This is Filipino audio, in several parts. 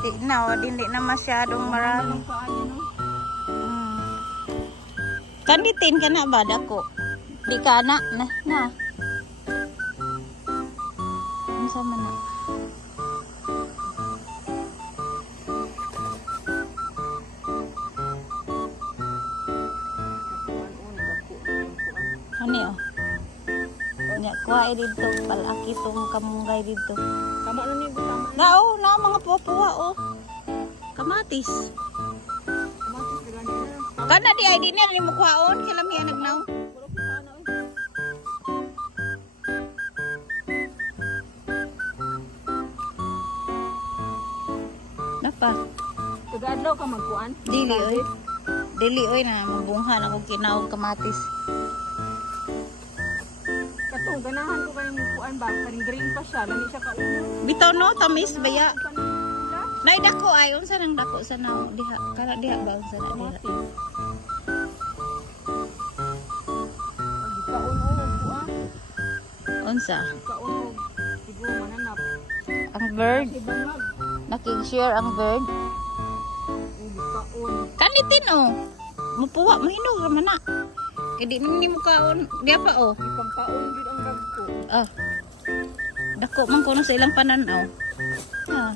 Di na, hindi na masyadong marami. Kanditin ka na ba, dako? Di ka na. Ano sama na? Ano yun? Nya, kuha dito. Palaki itong kamunggay dito. Kama na niyo tama. Nao, mga puwa-puwa, oh. Kamatis. Kamatis bilang niya. Kana di ID niya, ni mo kuhaon. Kailan miya nagnaw? Napa? Tugadlaw ka magkuan? Dili, oy. Dili, oy, na mabunghan akong kinaog kamatis. Katong ganahan ko kayong magkuan ba? Karing green pa siya. Lami siya kauno. Bitaw no, tamis baya. Kanila. Nay dako ay, unsa nang dako sa naw diha? Kana diha ba unsa na diha? Kauno kuan. Unsa? Kauno. Siguro mananap. Ang bird, Ibang mag. nakig-share ang bird. Kaon. Kanitin oh. Mupuwa, mahinog raman na. Kaya di naman ni mo kaon. Diya pa oh. Ipang kaon gid ang dagko. Ah. Dako man kuno sa ilang pananaw. Ah.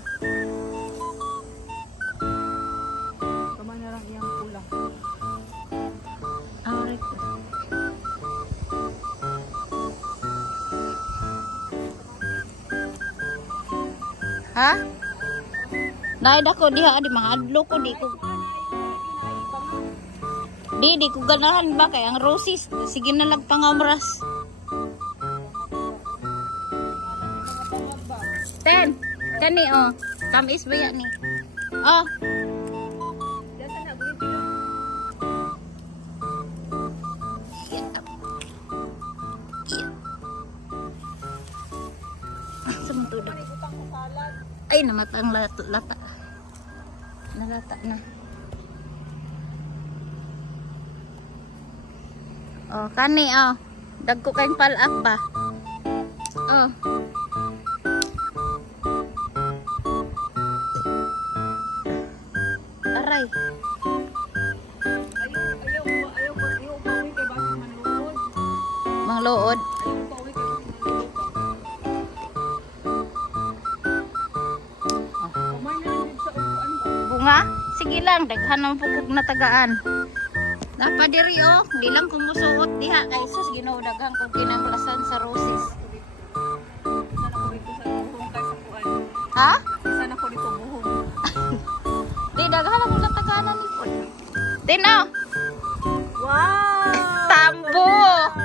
Kaman na lang iyang pula. Alright. Ha? Nay dako diha di mga adlo ko di ko. Di ko ganahan ba kay ang roses sige na lang pangamras. 10 kani oh. Tamis ba yan ni? Oh. Dasa na buti lang. Sumtudo. Utang ko salad. Ay namatang lata. Nalata na. Oh, kani oh. Dagko kayong palak ba? Oh. Aray. Ayaw pauwi kay bakit manluod. Mangluod. Ayaw pauwi kay bakit manluod. Kumain na lang sa upuan ba? Bunga? Sige lang, daghan ng pukog na tagaan. Dapat diri oh, di lang kung musuot diha kay sus Ginoo daghang kung kinamlasan sa roses. Isa na ko dito sa buhong kay sa kuan. Ha? Isa na ko dito buhong. Di daghan ang nataganan ni pod. Tino, Wow! tambo,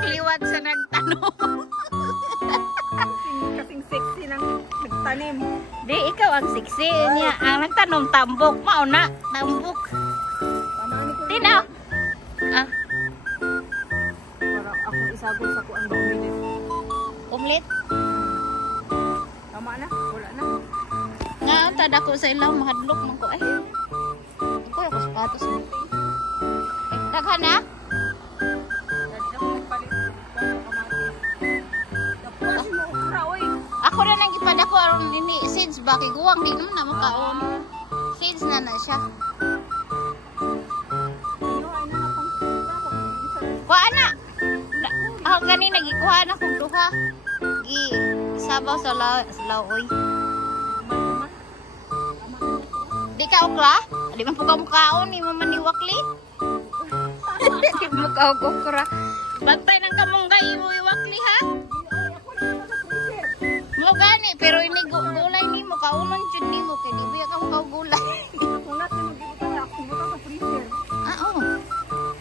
liwat sa nagtanong. Kasing sexy ng nagtanim. Di ikaw ang siksi niya, ang nagtanong tambok mao na, tambok. Pamani ko. Tino. Ah, Para ako isagol sa kuan ba uminit. umlit. Tama na, wala na. Nga tada ko sa ilaw mahadlok man ko ay. Ko ako sapatos. Daghan na? Dati ako nagpalit sa kamatis. Tapos mo ukra oy. Ako na nang ipadako aron ini seeds ba kay guwang di naman na makaon. Seeds na na siya. Ano ay na pang Kuha na. Ako gani nagikuha na kog duha. Gi sabaw sa laoy. Di ka okra? Di man pukaw mukaon ni mo maniwakli. Di mo ka okra. Bantay ng kamunggay imo iwakli ha. Mo gani pero ini gulay ni mo kaunon jud nimo kay di biya ka mo gulay. Ah oh.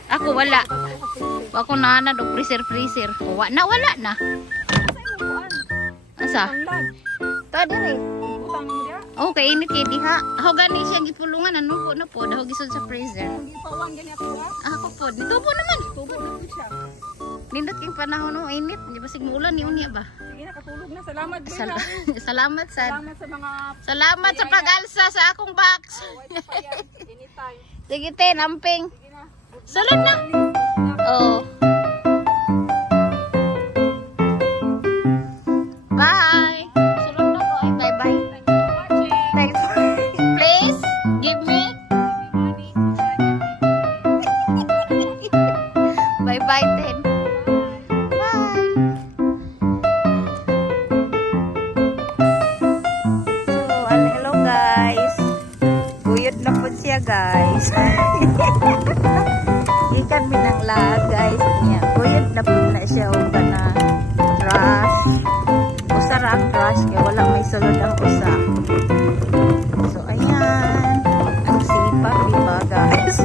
Ako wala. Ako na do freezer. Wala na. Asa? Ta dire. Oh, kay init kay diha. Ako gani siya gipulungan ano po na po daw gisod sa freezer. Ako po, ditubo naman. Nindot king panahon no init, di ba sig muulan ni unya ba? Salamat din. Salamat sa Salamat sa mga salamat sa pag-alsa sa akong box. anytime. Sige te, namping. Sige na. Sulod na. Oh. Bye. Sulod na ko. Ay, bye-bye. Thanks for playing. siya guys. Ikan minang lahat guys. Nya, kuyod na po na siya o na rush. Usa ra ang rush kaya wala may sulod ang usa. So ayan. Ang sipag, diba guys?